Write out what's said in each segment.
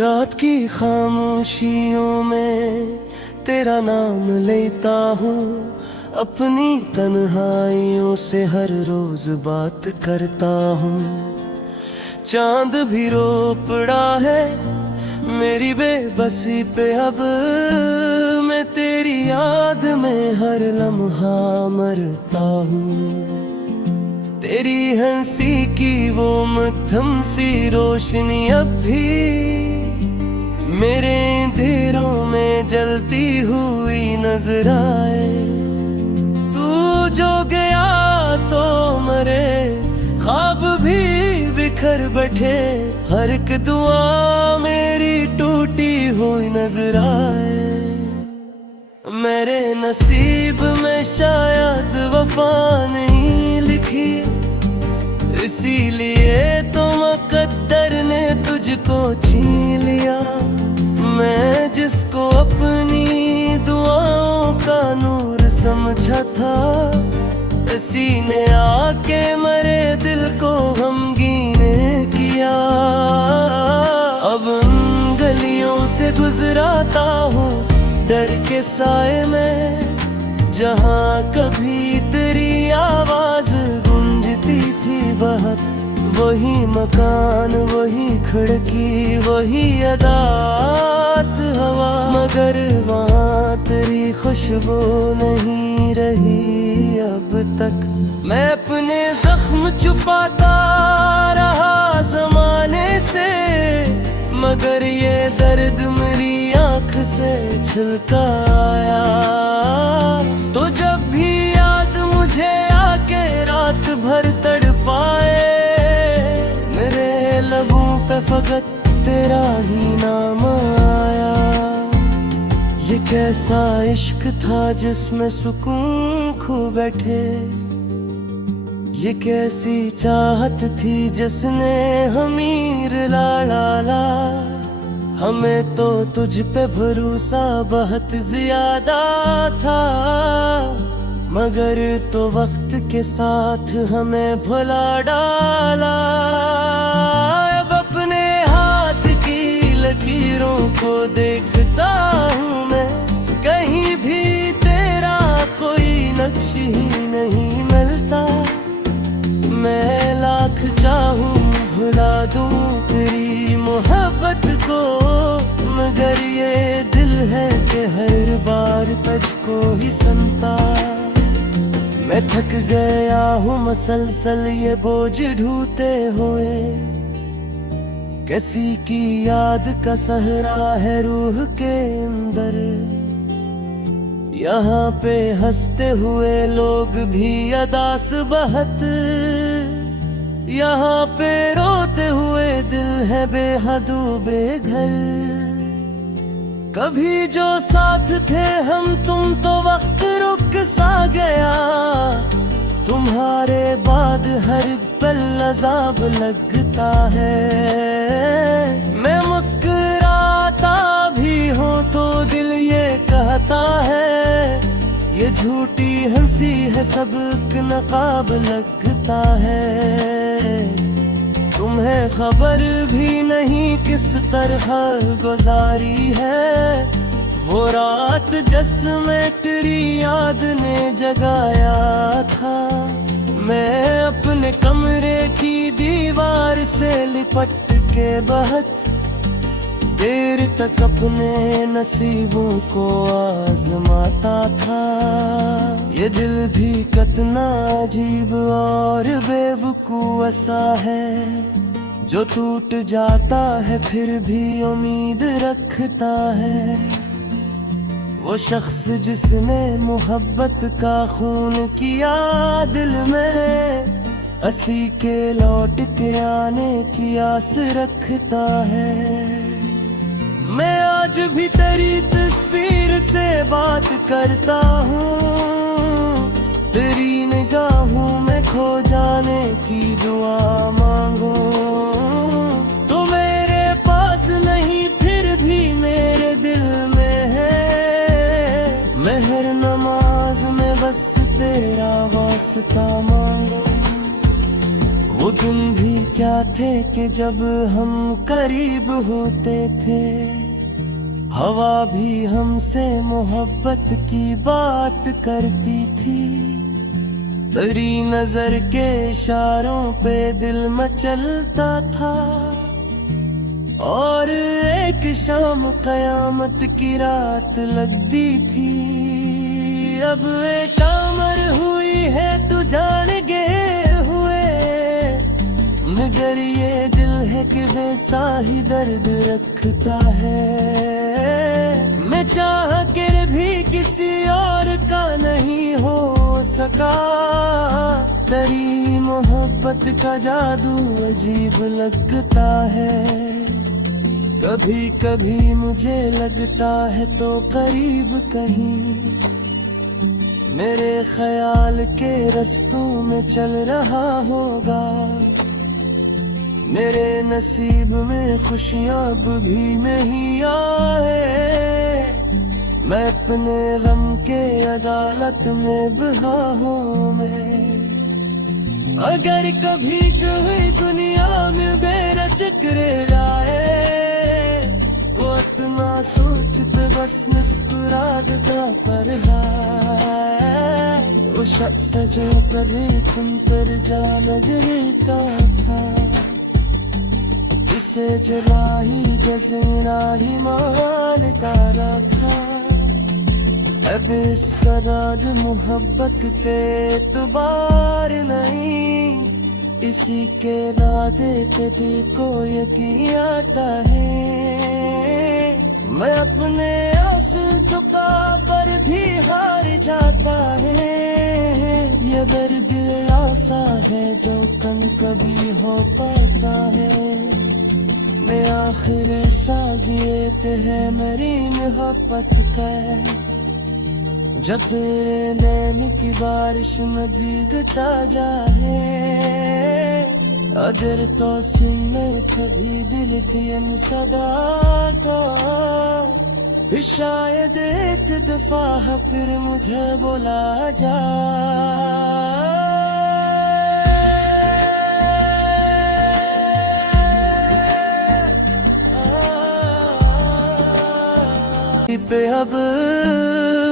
रात की खामोशियों में तेरा नाम लेता हूँ, अपनी तन्हाइयों से हर रोज बात करता हूँ। चांद भी रो पड़ा है मेरी बेबसी पे, अब मैं तेरी याद में हर लम्हा मरता हूँ। तेरी हंसी की वो मध्यम सी रोशनी अब भी मेरे अंधेरों में जलती हुई नजर आए। तू जो गया तो मरे ख्वाब भी बिखर बैठे, हर एक दुआ मेरी टूटी हुई नजर आए। मेरे नसीब में शायद वफा नहीं लिखी, इसीलिए तो मुकद्दर ने तुझको छीन लिया। मैं जिसको अपनी दुआओं का नूर समझा था, इसी ने आके मेरे दिल को गमगीन किया। अब उन गलियों से गुजराता हूँ डर के साए में, जहाँ कभी तेरी आवाज गूंजती थी बहुत। वही मकान, वही खिड़की, वही अदास हवा, मगर वहाँ तेरी खुशबू नहीं रही अब तक। मैं अपने जख्म छुपाता रहा जमाने से, मगर ये दर्द मेरी आँख से छलका आया। तो जब भी याद मुझे आके रात भर तड़पाए, मेरे लबों पे फकत तेरा ही नाम आया। ये कैसा इश्क था जिसमें सुकून खो बैठे, ये कैसी चाहत थी जिसने हमीर ला ला। हमें तो तुझ पे भरोसा बहुत ज्यादा था, मगर तो वक्त के साथ हमें भुला डाला। अब अपने हाथ की लकीरों को देखता हूँ मैं, कहीं भी तेरा कोई नक्श ही नहीं मिलता। मैं लाख चाहूँ भुला दूँ तेरी मोहब्बत को, मगर ये दिल है कि हर बार तुझको ही सुनता। मैं थक गया हूँ मसलसल ये बोझ ढूंढते हुए, किसी की याद का सहरा है रूह के अंदर। यहाँ पे हंसते हुए लोग भी अदास बहुत, यहाँ पे रोते हुए दिल है बेहदू बेघर। कभी जो साथ थे हम तुम तो वक्त रुक सा गया, तुम्हारे बाद हर पल अज़ाब लगता है। मैं मुस्कुराता भी हूँ तो दिल ये कहता है, ये झूठी हंसी है सब नकाब लगता है। तुम्हें खबर भी नहीं किस तरह गुजारी है वो रात जिसमें तेरी याद ने जगाया था। मैं अपने कमरे की दीवार से लिपट के बहुत देर तक अपने नसीबों को आजमाता था। ये दिल भी कितना अजीब और बेवकूफ सा है, जो टूट जाता है फिर भी उम्मीद रखता है। वो शख्स जिसने मोहब्बत का खून किया दिल में, असी के लौट के आने की आस रखता है। मैं आज भी तेरी तस्वीर से बात करता हूँ, तेरी निगाहों में खो जाने की दुआ मांगू। तो मेरे पास नहीं फिर भी मेरे दिल में है, मेहर नमाज में बस तेरा वास्ता मांगू। वो वो दिन भी क्या थे कि जब हम करीब होते थे, हवा भी हमसे मोहब्बत की बात करती थी। तेरी नजर के इशारों पे दिल मचलता था, और एक शाम कयामत की रात लगती थी। अब एक अमर हुई है तू जान गए हुए, मगर ये दिल है कि वैसा ही दर्द रखता है। मैं चाह कर भी किसी और का नहीं हो सका, तेरी मोहब्बत का जादू अजीब लगता है। कभी कभी मुझे लगता है तो करीब कहीं मेरे ख्याल के रस्तों में चल रहा होगा। मेरे नसीब में खुशियां अब भी नहीं आए, मैं अपने गम के अदालत में बहा हूँ मैं। अगर कभी कोई दुनिया में बेरच करे जाए, वो इतना सोच पे बस मुस्कुरा देता पर है। वो शख्स जो कभी तुम पर जान गिरता था, इसे जरा ही जज़रा ही मानता रखा। अब इसका राज मोहब्बत के एतबार नहीं, इसी के इरादे पे दिल को यकीन आता है। मैं अपने आंसू झुका पर भी हार जाता है, ये दर्द आसा है जो कन कभी हो पाता है। मैं आखिर सागियत है मेरी मोहब्बत का, जब तेरे नैन की बारिश में भीगता जाए। अगर तो सुन कभी दिल की इन सदा को, शायद एक दफा फिर मुझे बुला जा। पे अब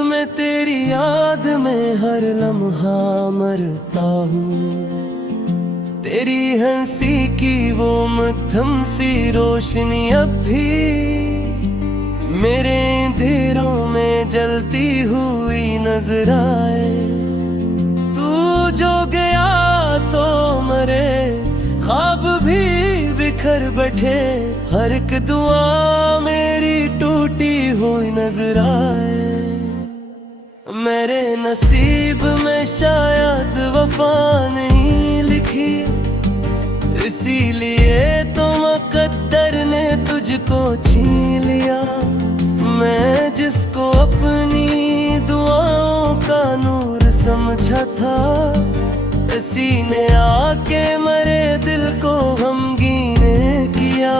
मैं तेरी याद में हर लम्हा मरता हूँ, तेरी हंसी की वो मध्यम सी रोशनी अब भी मेरे अंधेरों में जलती हुई नजर आए। तू जो गया तो मरे ख्वाब भी बिखर बैठे, हर एक दुआ मेरी टूटी हुई नजर आए। मेरे नसीब में शायद वफा नहीं लिखी, इसीलिए तो मुकद्दर ने तुझको छीन लिया। मैं जिसको अपनी दुआओं का नूर समझा था, इसी ने आके मेरे दिल को गमगीने किया।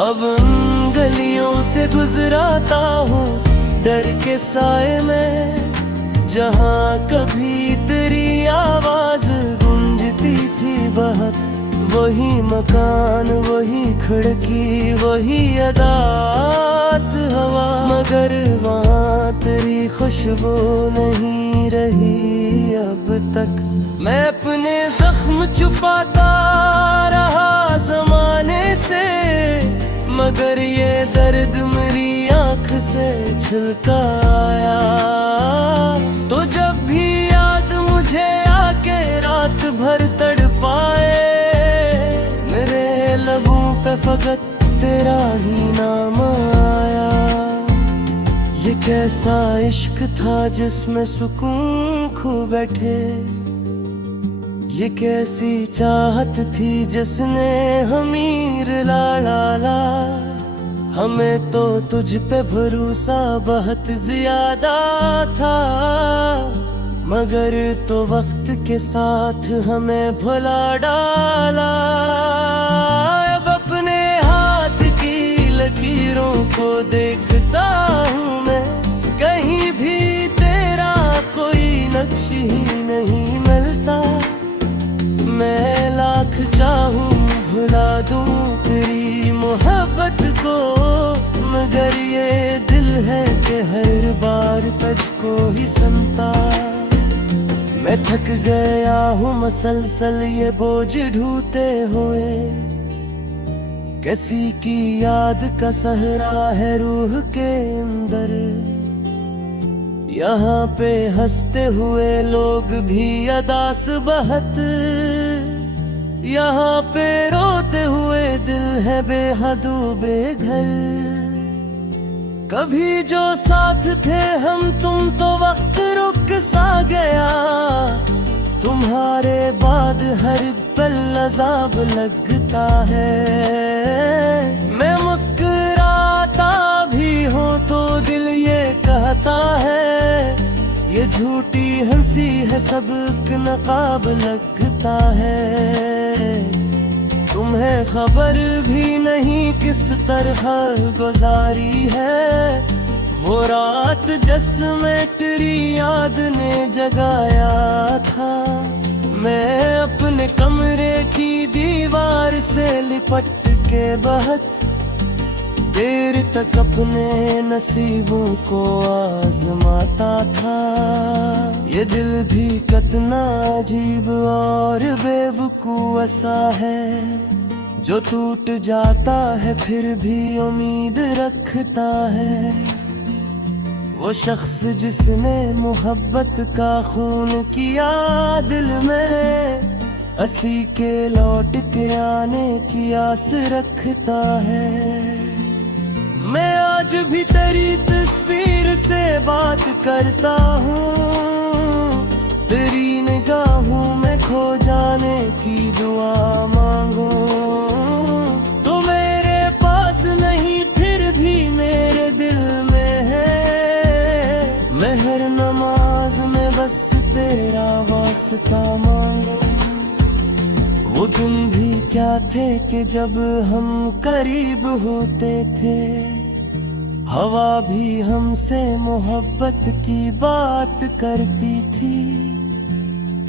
अब उन गलियों से गुजराता हूँ डर के साए में, जहाँ कभी तेरी आवाज गूंजती थी बहुत। वही मकान, वही खिड़की, वही अदास हवा, मगर वहाँ तेरी खुशबू नहीं रही अब तक। मैं अपने जख्म छुपाता रहा जमाने से, मगर ये दर्द मेरी आँख से छलका आया। तो जब भी याद मुझे आके रात भर तड़पाए, मेरे लबों पे फकत तेरा ही नाम आया। ये कैसा इश्क था जिसमें सुकून खो बैठे, ये कैसी चाहत थी जिसने हमीर ला ला ला। हमें तो तुझ पे भरोसा बहुत ज्यादा था, मगर तो वक्त के साथ हमें भुला डाला। अब अपने हाथ की लकीरों को देखता हूँ मैं, कहीं भी तेरा कोई नक्श ही नहीं मिलता। मैं बार तुझको ही सुनता। मैं थक गया हूँ मसलसल ये बोझ ढूंढते हुए, किसी की याद का सहरा है रूह के अंदर। यहाँ पे हंसते हुए लोग भी अदास बहत, यहाँ पे रोते हुए दिल है बेहद बेघर। कभी जो साथ थे हम तुम तो वक्त रुक सा गया, तुम्हारे बाद हर पल अज़ाब लगता है। मैं मुस्कुराता भी हूँ तो दिल ये कहता है, ये झूठी हंसी है सबक नकाब लगता है। तुम्हें खबर भी नहीं किस तरह गुजारी है वो रात जिसमें तेरी याद ने जगाया था। मैं अपने कमरे की दीवार से लिपट के बहुत देर तक अपने नसीबों को आजमाता था। ये दिल भी कितना अजीब और बेवकूफ सा है, जो टूट जाता है फिर भी उम्मीद रखता है। वो शख्स जिसने मोहब्बत का खून किया दिल में, हंसी के लौट के आने की आस रखता है। मैं आज भी तेरी तस्वीर से बात करता हूँ, तेरी निगाहों में खो जाने की दुआ मांगू। तो मेरे पास नहीं फिर भी मेरे दिल में है, मैं हर नमाज में बस तेरा वास्ता मांगू। वो दिन भी क्या थे कि जब हम करीब होते थे, हवा भी हमसे मोहब्बत की बात करती थी।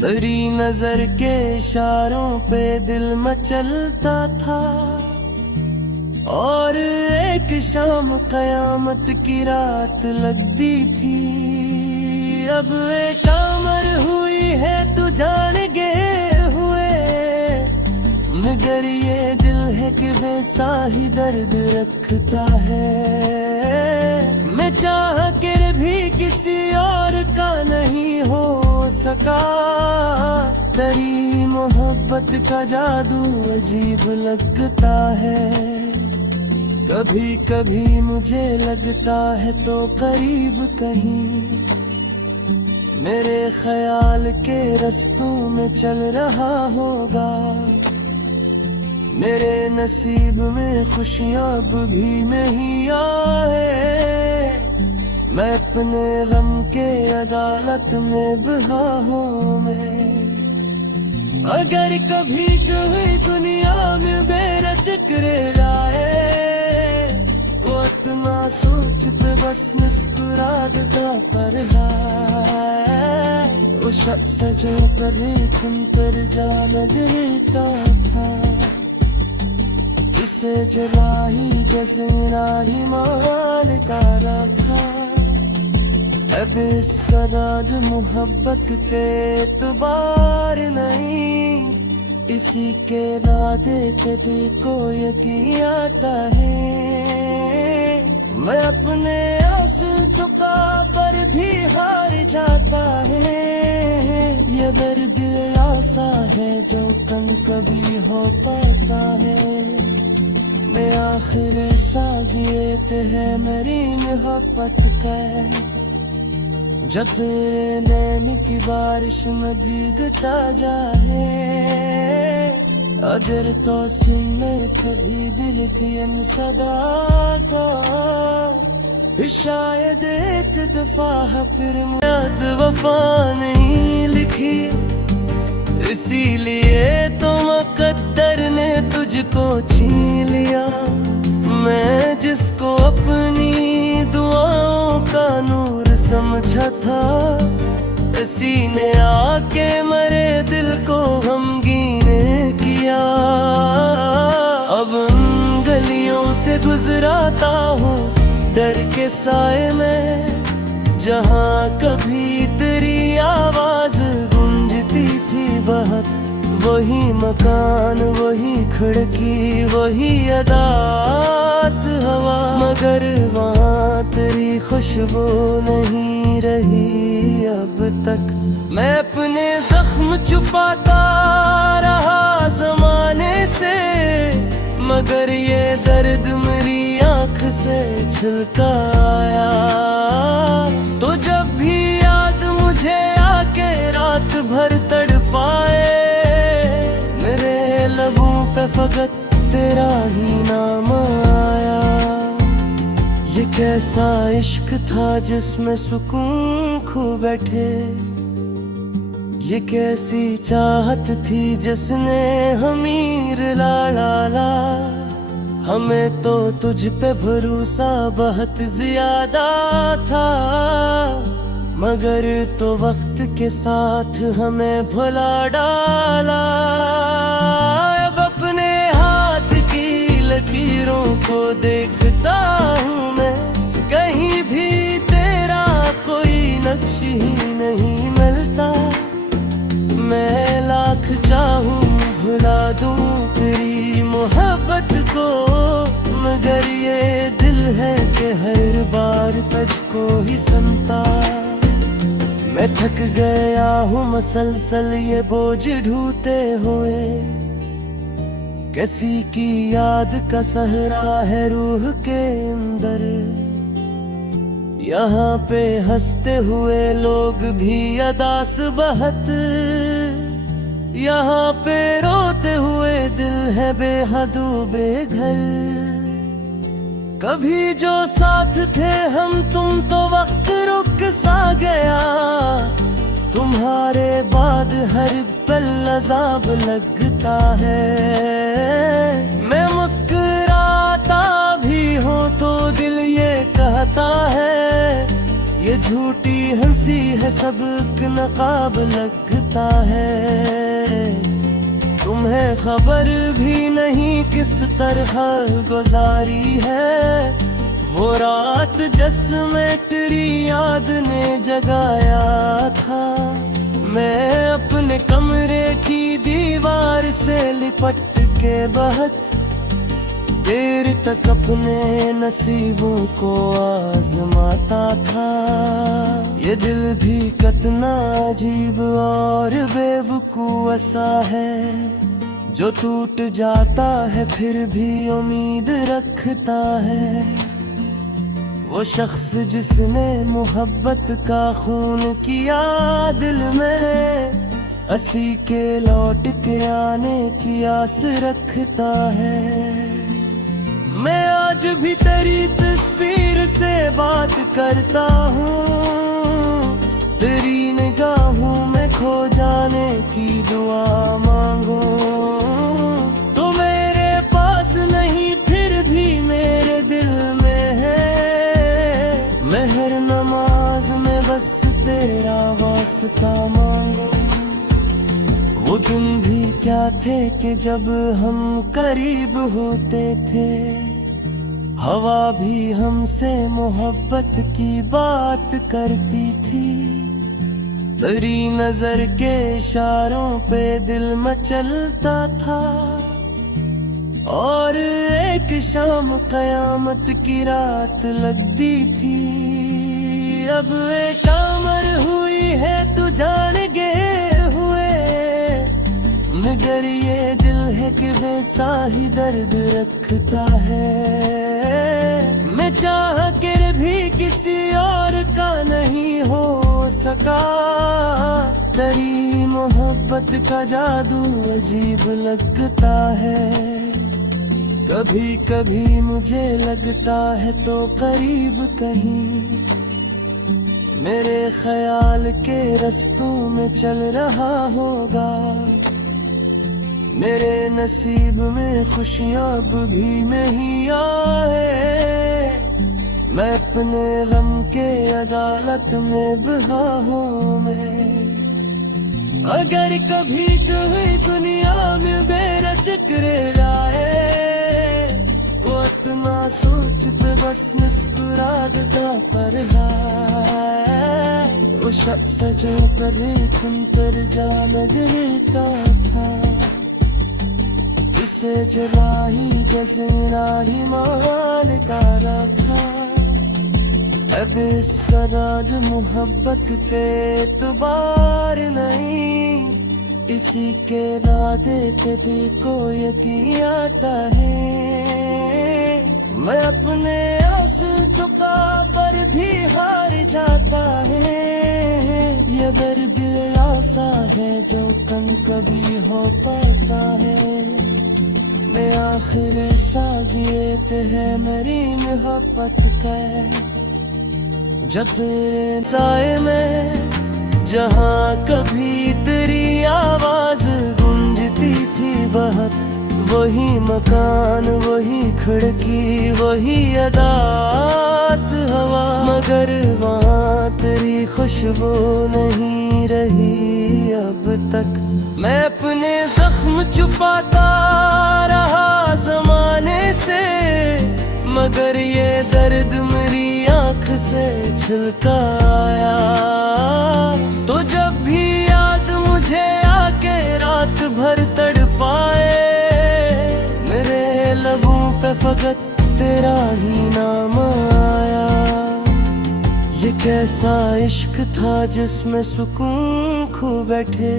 तेरी नजर के इशारों पे दिल मचलता था, और एक शाम कयामत की रात लगती थी। अब एक अमर हुई है तू जान गए हुए, मगर ये दिल है कि बेसाही दर्द रखता है। मैं चाह कर भी किसी और का नहीं हो सका, तेरी मोहब्बत का जादू अजीब लगता है। कभी कभी मुझे लगता है तो करीब कहीं मेरे ख्याल के रस्तों में चल रहा होगा। मेरे नसीब में खुशियाँ अब भी नहीं आए, मैं अपने गम के अदालत में बहा हूँ मैं। अगर कभी कोई दुनिया में मेरा चक्कर आए, तो इतना सोच पे बस मुस्कुरा देता पर है। वो शख्स जो करे तुम पर जा लगता था, इसे जरा ही जजरा ही माल का रखा। अब इसका राज मोहब्बत के एतबार नहीं, इसी के राधे के दिल को यकीन आता है। मैं अपने आस झुका पर भी हार जाता है, ये दर्द आसा है जो कन कभी हो पाता है। मैं आखिर सागियत है मेरी मोहब्बत का, जब तेरे नैन की बारिश में भीगता जाए। अगर तो सुनने कभी दिल की इन सदा को, शायद एक दफा फिर याद वफा नहीं लिखी। इसीलिए तो मुकद्दर ने तुझको छीन लिया। मैं जिसको अपनी दुआओं का नूर समझा था, इसी ने आके मेरे दिल को गमगीने किया। अब गलियों से गुजराता हूँ डर के साए में, जहाँ कभी तेरी आवाज गूंजती थी बहुत, वही मकान, वही खिड़की, वही अदास हवा, मगर वहाँ तेरी खुशबू नहीं रही अब तक। मैं अपने जख्म छुपाता रहा जमाने से, मगर ये दर्द मेरी आँख से छलका आया। तो जब भी याद मुझे आके रात भर तड़पाए, मेरे लबों पे फकत तेरा ही नाम आया। ये कैसा इश्क था जिसमें सुकून खो बैठे, ये कैसी चाहत थी जिसने हमीर ला ला ला। हमें तो तुझ पे भरोसा बहुत ज्यादा था, मगर तो वक्त के साथ हमें भुला डाला। अब अपने हाथ की लकीरों को देखता हूँ मैं, कहीं भी तेरा कोई नक्श ही नहीं मिलता। मैं लाख चाहूं भुला दूं तेरी मोहब्बत को, मगर ये दिल है कि हर बार तुझको ही सुनता। मैं थक गया हूँ मसलसल ये बोझ ढूंढते हुए, किसी की याद का सहरा है रूह के अंदर। यहाँ पे हंसते हुए लोग भी अदास बहुत, यहाँ पे रोते हुए दिल है बेहद बेघर। कभी जो साथ थे हम तुम तो वक्त रुक सा गया, तुम्हारे बाद हर पल अज़ाब लगता है। मैं मुस्कुराता भी हूँ तो दिल ये कहता है, ये झूठी हंसी है सबक नकाब लगता है। तुम्हें खबर भी नहीं किस तरह गुजारी है वो रात जिसमें तेरी याद ने जगाया था। मैं अपने कमरे की दीवार से लिपट के बहुत देर तक अपने नसीबों को आजमाता था। ये दिल भी कितना अजीब और बेवकूफ सा है, जो टूट जाता है फिर भी उम्मीद रखता है। वो शख्स जिसने मोहब्बत का खून किया दिल में, असी के लौट के आने की आस रखता है। मैं आज भी तेरी तस्वीर से बात करता हूँ, तेरी निगाहों में खो जाने की दुआ मांगू। तो मेरे पास नहीं फिर भी मेरे दिल में है, मैं हर नमाज में बस तेरा वास्ता मांगू। वो दिन भी क्या थे कि जब हम करीब होते थे, हवा भी हमसे मोहब्बत की बात करती थी। तेरी नजर के इशारों पे दिल मचलता था, और एक शाम कयामत की रात लगती थी। अब एक अमर हुई है तू जान गए हुए, मगर ये दिल है कि वैसा ही दर्द रखता है। मैं चाह कर भी किसी और का नहीं हो सका, तेरी मोहब्बत का जादू अजीब लगता है। कभी कभी मुझे लगता है तो करीब कहीं मेरे ख्याल के रस्तों में चल रहा होगा। मेरे नसीब में खुशियाँ अब भी नहीं आए, मैं अपने गम के अदालत में बहाऊं में। अगर कभी कोई दुनिया में मेरा चक्कर आए, तो इतना सोच पे बस मुस्कुरा देता पर है। वो शख्स जो पर तुम पर जा नगरता था, इसे जराही गजराही माल का रखा। अब इसका राज मोहब्बत पे एतबार नहीं, इसी के राधे के दिल को यकीन आता है। मैं अपने आस चुका पर भी हार जाता है, ये दर्द ऐसा है जो कन कभी हो पाता है। मैं आखिर सागियत है मेरी मोहब्बत का, जब तेरे साए में जहाँ कभी तेरी आवाज गूंजती थी बहुत, वही मकान वही खिड़की वही अदास हवा, मगर वहाँ तेरी खुशबू नहीं रही अब तक। मैं अपने जख्म छुपाता रहा जमाने से, मगर ये दर्द मेरी आँख से छलका आया। तो जब भी याद मुझे आके रात भर तड़पाए, मेरे लबों पे फकत तेरा ही नाम आया। ये कैसा इश्क था जिसमें सुकून खो बैठे,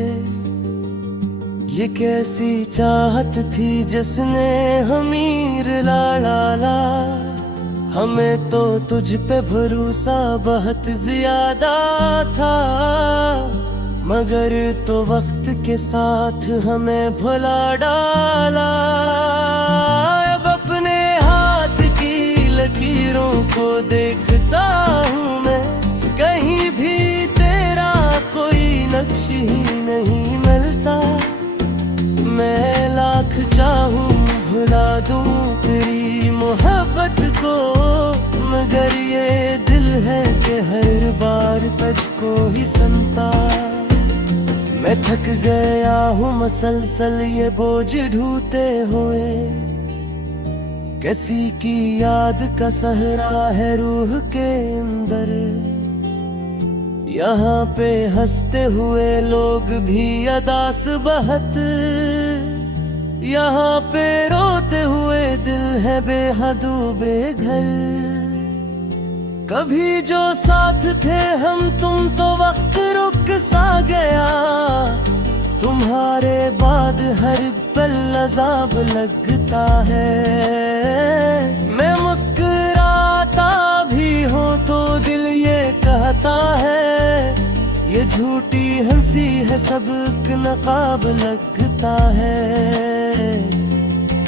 ये कैसी चाहत थी जिसने हमीर ला ला। हमें तो तुझ पे भरोसा बहुत ज्यादा था, मगर तो वक्त के साथ हमें भुला डाला। अब अपने हाथ की लकीरों को देखता हूँ मैं, कहीं भी तेरा कोई नक्श ही नहीं मिलता। मैं लाख चाहूँ भुला दूँ तेरी मोहब्बत को, मगर ये दिल है कि हर बार तुझको ही सुनता। मैं थक गया हूँ मसलसल ये बोझ ढूंढते हुए, किसी की याद का सहरा है रूह के अंदर। यहाँ पे हंसते हुए लोग भी अदास बहुत, यहाँ पे रोते हुए दिल है बेहदू बेघर। कभी जो साथ थे हम तुम तो वक्त रुक सा गया, तुम्हारे बाद हर पल अज़ाब लगता है। मैं मुस्कुराता भी हूँ तो दिल ये कहता है, ये झूठी हंसी है सबक नकाब लगता है।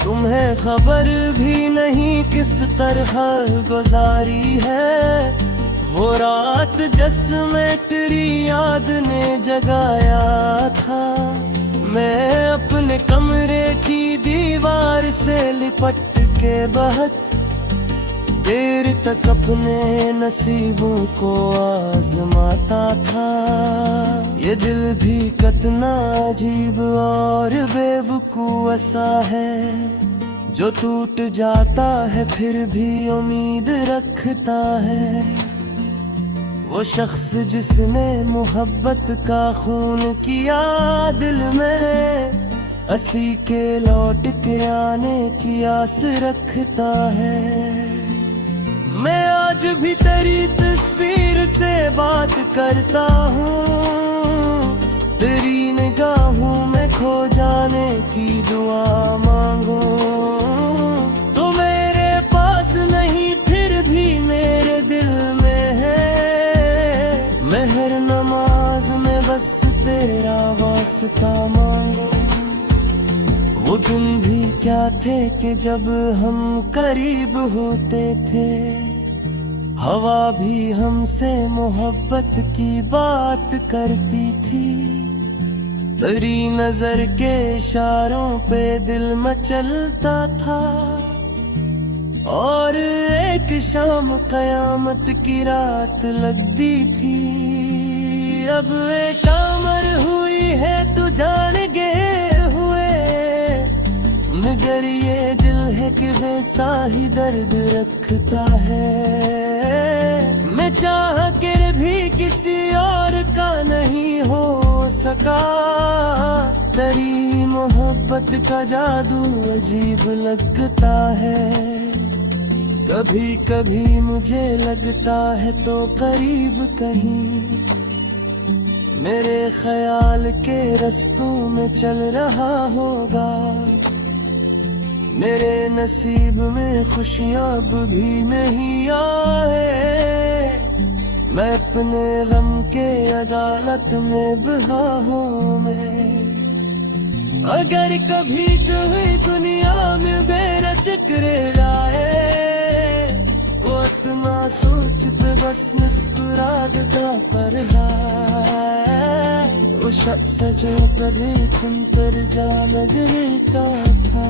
तुम्हें खबर भी नहीं किस तरह गुजारी है वो रात जिसमें तेरी याद ने जगाया था। मैं अपने कमरे की दीवार से लिपट के बहुत देर तक अपने नसीबों को आजमाता था। ये दिल भी कितना अजीब और बेवकूफ सा है, जो टूट जाता है फिर भी उम्मीद रखता है। वो शख्स जिसने मोहब्बत का खून किया दिल में, हंसी के लौट के आने की आस रखता है। मैं आज भी तेरी तस्वीर से बात करता हूँ, तेरी निगाहों में खो जाने की दुआ मांगू। तो मेरे पास नहीं फिर भी मेरे दिल में है, मेहर नमाज में बस तेरा वास्ता मांगू। वो दिन भी क्या थे कि जब हम करीब होते थे, हवा भी हमसे मोहब्बत की बात करती थी। तेरी नजर के इशारों पे दिल मचलता था, और एक शाम कयामत की रात लगती थी। अब एक अमर हुई है तू जान गए हुए, मगर ये दिल है कि वैसा ही दर्द रखता है। मैं चाह कर भी किसी और सका। तेरी मोहब्बत का जादू अजीब लगता है। कभी कभी मुझे लगता है तो करीब कहीं मेरे ख्याल के रस्तों में चल रहा होगा। मेरे नसीब में खुशियां अब भी नहीं आए। मैं अपने गम के अदालत में बहा हूँ मैं। अगर कभी कोई दुनिया में मेरा चक्रे लाए वो इतना सोच पे बस मुस्कुरा देता पर वो शख्स जो कभी तुम पर जा लगता था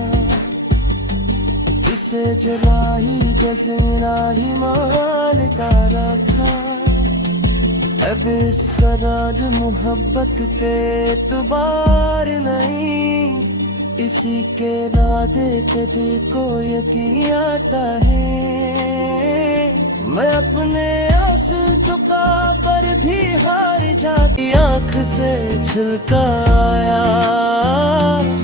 इसे जरा ही जजरा ही मानता रखा। अब इसका नाद मोहब्बत पे एतबार नहीं। इसी के नादे पे दिल को यकीन आता है। मैं अपने आंसू चुका पर भी हार जाती आंख से छलका आया।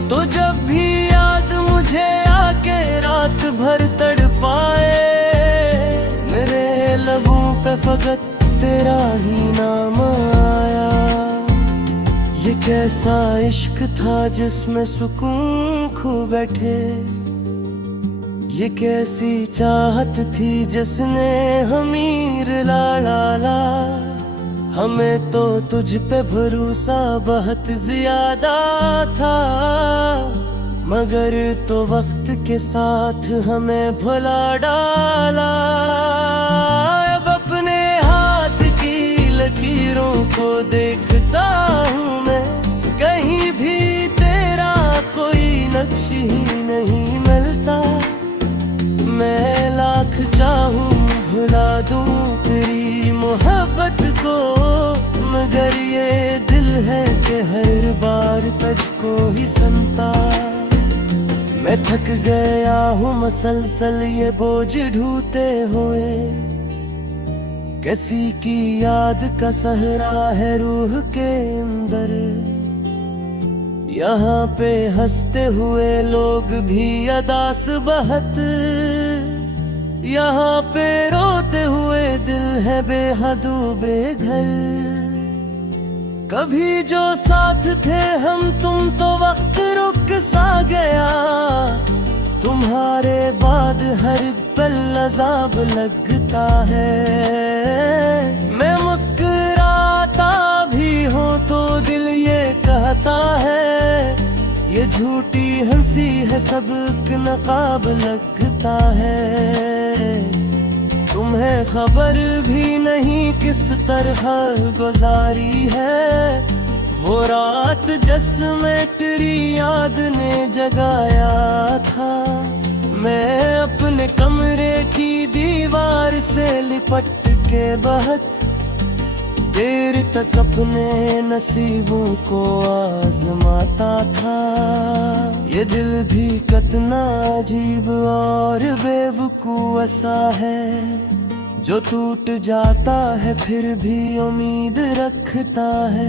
तो जब भी याद मुझे आके रात भर तड़पाए मेरे लबों पे फकत तेरा ही नाम आया। ये कैसा इश्क था जिसमें सुकून खो बैठे। ये कैसी चाहत थी जिसने हमीर ला ला ला। हमें तो तुझ पे भरोसा बहुत ज्यादा था मगर तो वक्त के साथ हमें भुला डाला। अब अपने हाथ की लकीरों को देखता हूँ मैं कहीं भी तेरा कोई नक्श ही नहीं मिलता। मैं लाख चाहूँ भुला दूँ तेरी मोहब्बत को मगर ये दिल है कि हर बार तुझको ही सुनता। मैं थक गया हूँ मसलसल ये बोझ ढूंढते हुए। किसी की याद का सहरा है रूह के अंदर। यहाँ पे हंसते हुए लोग भी अदास बहुत। यहाँ पे रोते हुए दिल है बेहद बेघर। कभी जो साथ थे हम तुम तो वक्त रुक सा गया। तुम्हारे बाद हर पल अज़ाब लगता है। मैं मुस्कुराता भी हूँ तो दिल ये कहता है ये झूठी हंसी है सबक नकाब लगता है। तुम्हें खबर भी नहीं किस तरह गुजारी है वो रात जिसमें तेरी याद ने जगाया था। मैं अपने कमरे की दीवार से लिपट के बहुत देर तक अपने नसीबों को आजमाता था। ये दिल भी कितना अजीब और बेवकूफ सा है जो टूट जाता है फिर भी उम्मीद रखता है।